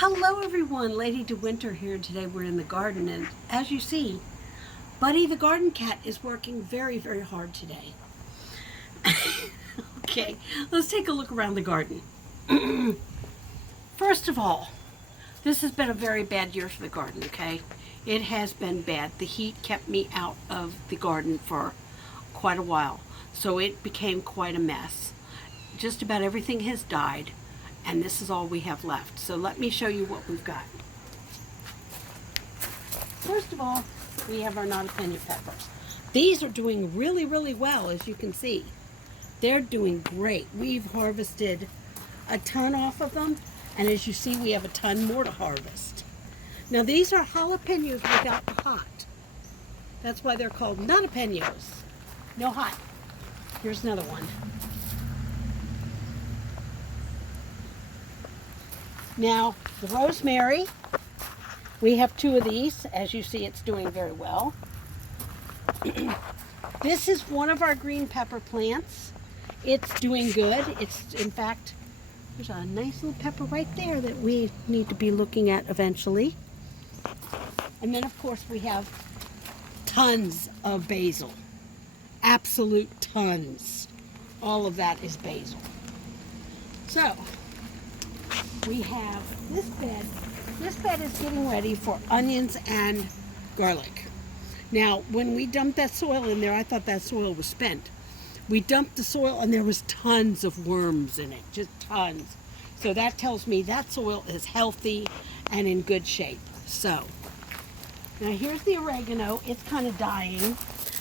Hello everyone, Lady De Winter here. Today we're in the garden, and as you see, Buddy the garden cat is working very hard today. Okay, let's take a look around the garden. First of all, this has been a very bad year for the garden, okay? It has been bad. The heat kept me out of the garden for quite a while, so it became quite a mess. Just about everything has died, and this is all we have left. So let me show you what we've got. First of all, we have our jalapeno peppers. These are doing really well, as you can see. They're doing great. We've harvested a ton off of them, and as you see, we have a ton more to harvest. Now these are jalapenos without the hot. That's why they're called jalapenios. No hot. Here's another one. Now, the rosemary, we have 2 of these. As you see, it's doing very well. This is one of our green pepper plants. It's doing good. It's, in fact, there's a nice little pepper right there that we need to be looking at eventually. And then, of course, we have tons of basil. Absolute tons. All of that is basil. So, we have this bed. This bed is getting ready for onions and garlic. Now, when we dumped that soil in there, I thought that soil was spent. We dumped the soil and there was tons of worms in it, just tons. So that tells me that soil is healthy and in good shape. So, now here's the oregano. It's kind of dying.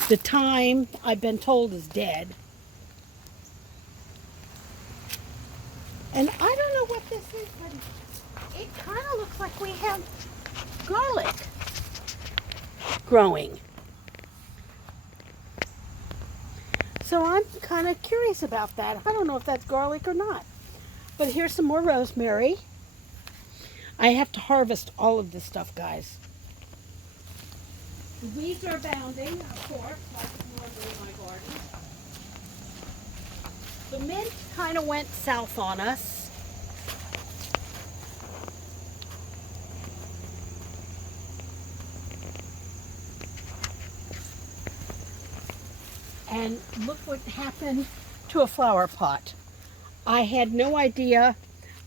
The thyme, I've been told, is dead. And I don't know what this is, but it kind of looks like we have garlic growing. So I'm kind of curious about that. I don't know if that's garlic or not. But here's some more rosemary. I have to harvest all of this stuff, guys. The weeds are abounding, of course, like normally in my garden. The mint kind of went south on us. And look what happened to a flower pot. I had no idea,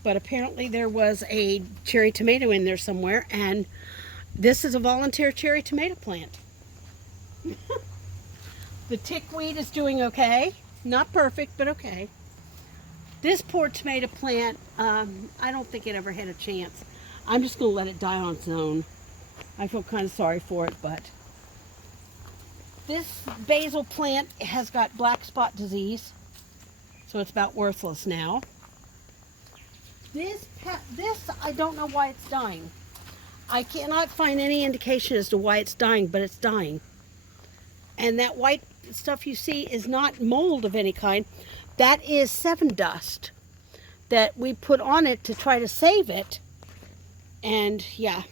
but apparently there was a cherry tomato in there somewhere, and this is a volunteer cherry tomato plant. The tickweed is doing okay. Not perfect, but okay. This poor tomato plant, I don't think it ever had a chance. I'm just going to let it die on its own. I feel kind of sorry for it, but this basil plant has got black spot disease, so it's about worthless now. This, I don't know why it's dying. I cannot find any indication as to why it's dying, but it's dying. And that white stuff you see is not mold of any kind. That is 7 dust that we put on it to try to save it. And yeah,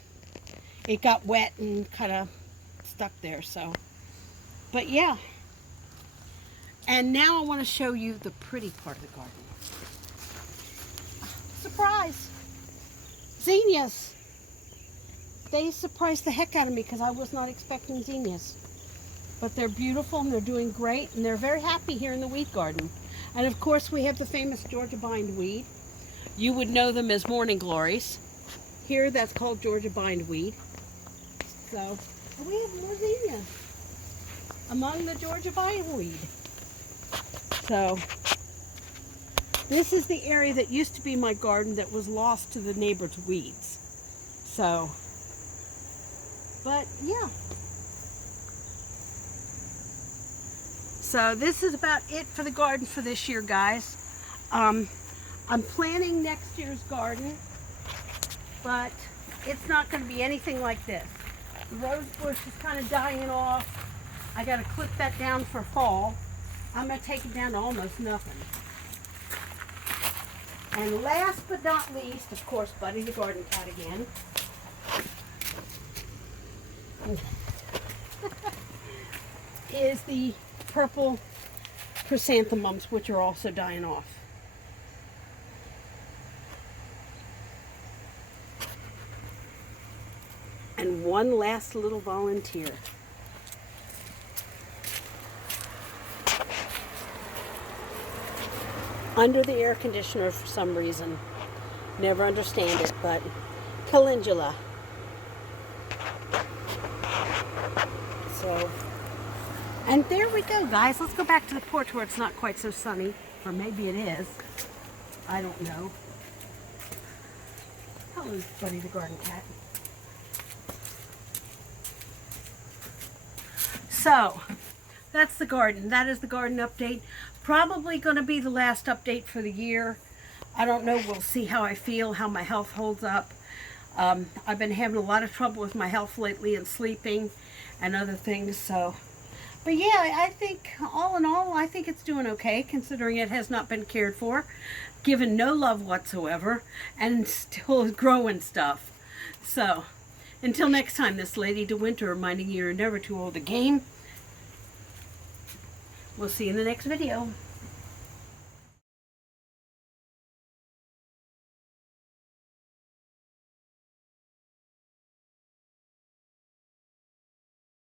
it got wet and kind of stuck there, so. But yeah. And now I want to show you the pretty part of the garden. Surprise! Zinnias. They surprised the heck out of me because I was not expecting zinnias. But they're beautiful and they're doing great, and they're very happy here in the weed garden. And of course we have the famous Georgia bindweed. You would know them as morning glories. Here that's called Georgia bindweed. So, and we have more zinnias among the Georgia bindweed. So, this is the area that used to be my garden that was lost to the neighbor's weeds. So, but yeah. So this is about it for the garden for this year, guys. I'm planning next year's garden, but it's not going to be anything like this. The rose bush is kind of dying off. I got to clip that down for fall. I'm going to take it down to almost nothing. And last but not least, of course, Buddy the garden cat again. Is the purple chrysanthemums, which are also dying off. from one last little volunteer. Under the air conditioner for some reason. Never understand it, but calendula. So, and there we go, guys. Let's go back to the porch where it's not quite so sunny. Or maybe it is. I don't know. Hello, Buddy the garden cat. So, that's the garden. That is the garden update. Probably going to be the last update for the year. I don't know. We'll see how I feel, how my health holds up. I've been having a lot of trouble with my health lately and sleeping and other things. So, but yeah, I think all in all, I think it's doing okay considering it has not been cared for, given no love whatsoever, and still growing stuff. So, until next time, this Lady De Winter reminding you you're never too old to game. We'll see you in the next video.